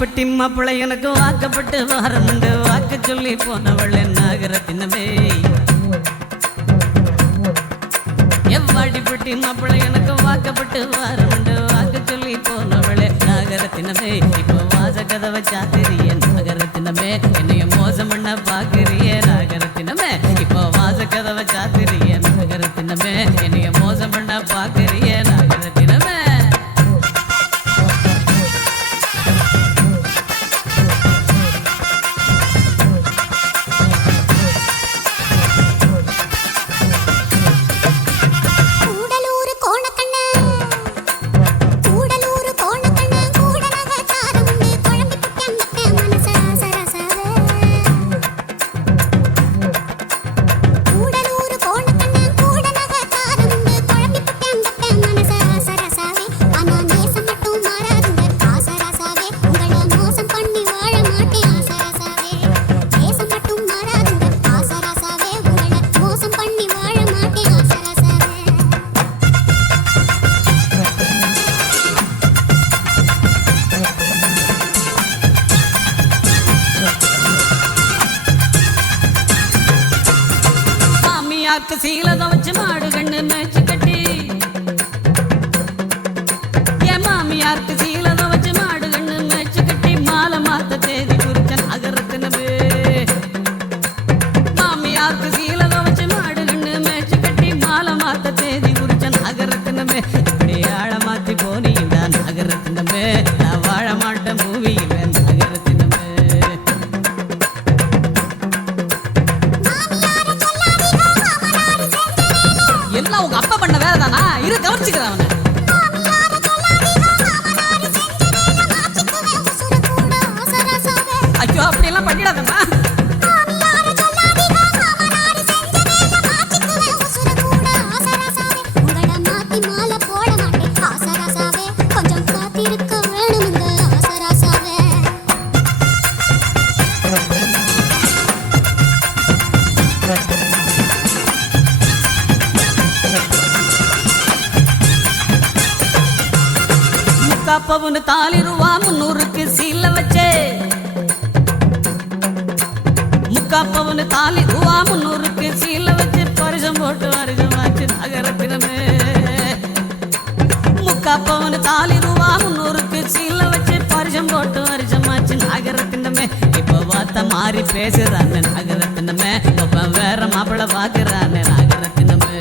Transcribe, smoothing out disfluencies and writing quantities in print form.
வாடிப்பட்டி மாப்பிள்ளை எனக்கு வாக்கப்பட்டு வாரமுண்டு வாக்கு சொல்லி போனவள் நாகரத்தினமே வாடிப்பட்டி மாப்பிள்ளை எனக்கு வாக்கப்பட்டு வாரமுண்டு வாக்கு சொல்லி போனவள் நாகரத்தினமே இப்போ வாச கதவை சாத்திரிய நாகரத்தினமே என்னைய மோசம் பண்ண பாக்குறிய நாகரத்தினமே இப்போ வாச கதவை சாத்திரிய நாகரத்தினமே என்னைய மோசம் பண்ண பாக்குறிய நாகரத்தினமே சீலத வச்சு மாடு கண்ணு மேய்ச்சி கட்டி என் மாமியாருக்கு சீலத வச்சு மாடு கண்ணு மேய்ச்சி கட்டி மாலை மாத்த தேதி குறிச்சன் அகரத்தினமே மாமியாருக்கு சீலத வச்சு மாடு கண்ணு மேய்ச்சி கட்டி மாலை மாத்த தேதி குறிச்சன் அகரத்தினமே இப்படி ஆழ மாத்தி போனீங்க அகரத்தினமே நான் வாழ மாட்டேன் மூவியில் எல்லாம் உங்க அப்பா பண்ண வேலை தானா இரு கவனிச்சுக்கிறேன் அவனை ஐயோ அப்படி எல்லாம் பண்ணிடாதம்மா பவுன் தாலி ரூபா 300க்கு சீல வச்சே முக்கா பவுன் தாலி ரூபா 300க்கு சீல வச்சு பரிசம் போட்டு வருஷமாச்சு நகரத்தினமே முக்கா பவுன் தாலி ரூபா 300க்கு சீல வச்சு பரிசம் போட்டு வருஷமாச்சு நகரத்தினமே இப்போ வார்த்தை மாறி பேசுறான்னு நகரத்தினமே அப்ப வேற மாப்பிள்ளை பாக்குறான்னு நகரத்தினமே